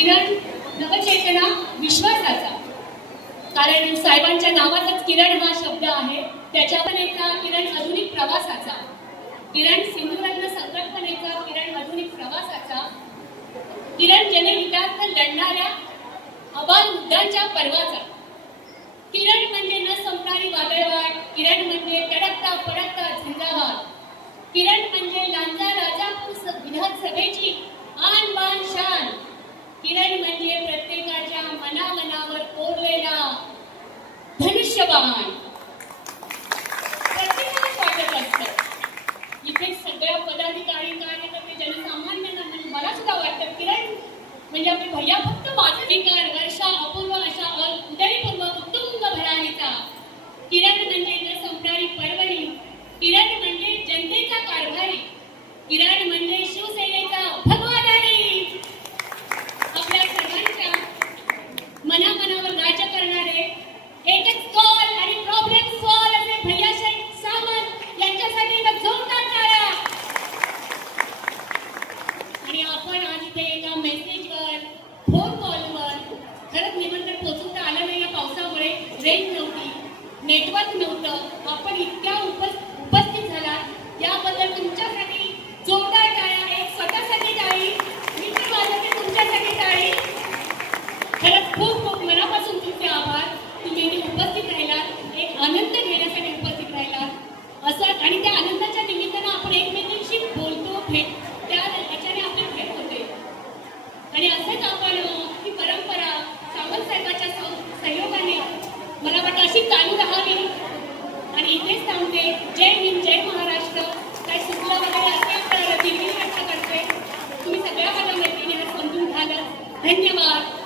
किरण नवचेतना विश्वासाचा, कारण साहेबांच्या नावातच किरण हा शब्द आहे. त्याच्यापणेचा किरण आधुनिक प्रवासाचा, किरण सिंधुरत्न संकल्पनेचा, किरण आधुनिक प्रवासाचा, किरण जनहितार्थ लढणाऱ्या अबाल मुद्द्यांच्या पर्वाचा, किरण म्हणजे न संपणारी वादळवाट, किरण म्हणजे तडकता फडकता झंझावात, किरण म्हणजे लांजा राजापूर विधानसभेची आन बान शान, किरण म्हणजे प्रत्येकाच्या मनामनावर कोरलेला धनुष्यबाण. प्रत्येकालाच वाटत असतं, इथे सगळ्या पदाधिकारी कार्यकर्ते जनसामान्यांना मला सुद्धा वाटतं किरण म्हणजे आपले भैया फक्त माझं विकार वर्षा अपूर्व अशा उदयपूर्व उत्तुंग भरारीचा, किरण म्हणजे न संपणारी पर्वणी, किरण म्हणजे जनतेचा कारभारी, किरण म्हणजे शिवसेनेचा भगवादारी, आपल्या सर्वांच्या मनामनावर राज्य करणारे एकच कॉल आणि प्रॉब्लेम सॉल्व असे भैयासाहेब सावंत यांच्यासाठी एक जोरदार टाळ्या. आणि आपण आज इथे एका मेसेजवर फोन कॉलवर खरंच निमंत्रण पोहोचवता आलं नाही, या पावसामुळे रेंज नव्हती, नेटवर्क नव्हतं, आपण इतक्या उपस्थित झाला याबद्दल तुमच्यासाठी जोरदार टाळ्या. एक स्वतःसाठी टाळी, मी पण माझ्यासाठी तुमच्यासाठी टाळी. खरंच खूप खूप मनापासून तुमचे आभार. तुम्ही इथे उपस्थित राहिलात, एक आनंद घेण्यासाठी उपस्थित राहिलात असं, आणि त्या आनंदाच्या निमित्तानं आपण एकमेकांशी बोलतो, त्याच्याने आपली भेट होते. आणि असंच आपण ही परंपरा सावंत साहेबांच्या सहयोगाने मला वाटतं अशी चालू राहावी. आणि इथेच थांबते. जय हिंद, जय महाराष्ट्र. काही सुचलं वगैरे असेल तर दिल्ली व्यक्त करते. तुम्ही सगळ्या माझ्या मैत्रिणी समजून घ्याल. धन्यवाद.